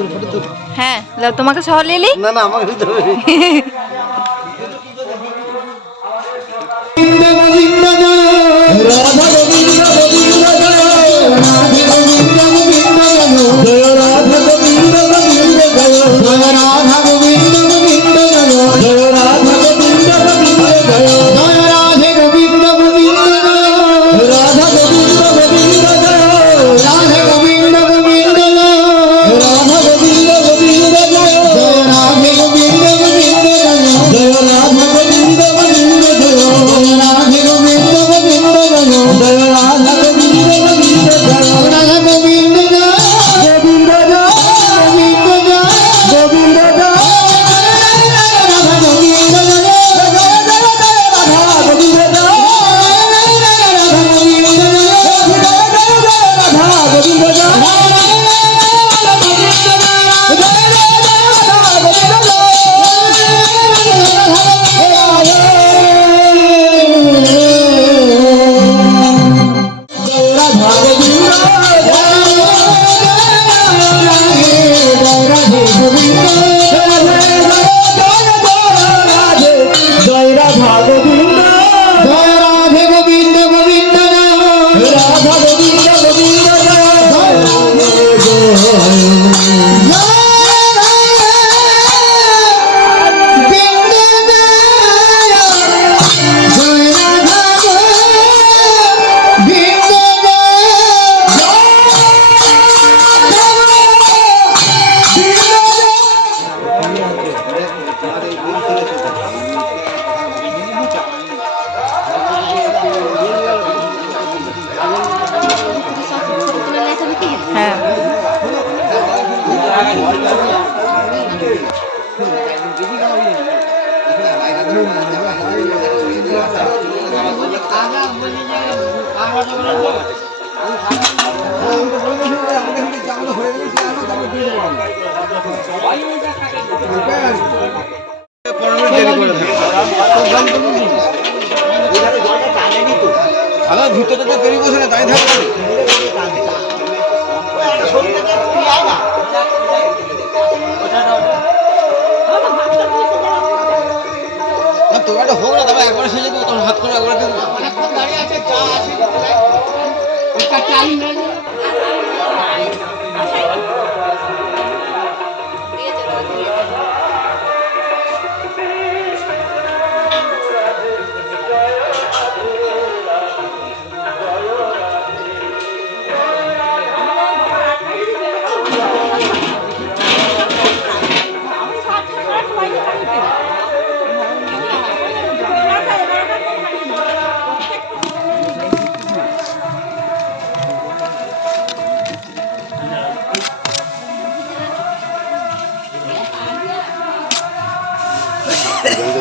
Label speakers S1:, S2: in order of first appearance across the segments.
S1: তুল ফটো তুল
S2: হ্যাঁ লাও তোমাকে সহ লিলি।
S1: না না আমাকে দিতে হবে।
S2: হ্যাঁ।
S1: আমার ভিতরে তো তৈরি দাঁড়িয়ে থাকবে। তোমার হোক না তবে একবার সেজে তোমার হাত করে একবার দেবো।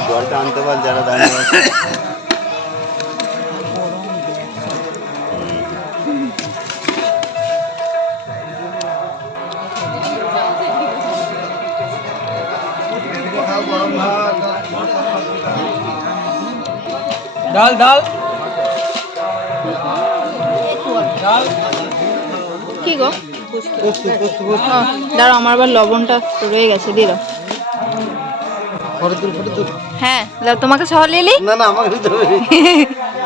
S3: জলটা আনতে পার যারা দাঁড়িয়ে আছে।
S1: ডাল ডাল।
S2: কি গো? দাঁড়াও আমার আবার লবণটা রয়ে গেছে দিয়ে দাও। হ্যাঁ তোমাকে সহ লিলি
S1: না? না আমাকে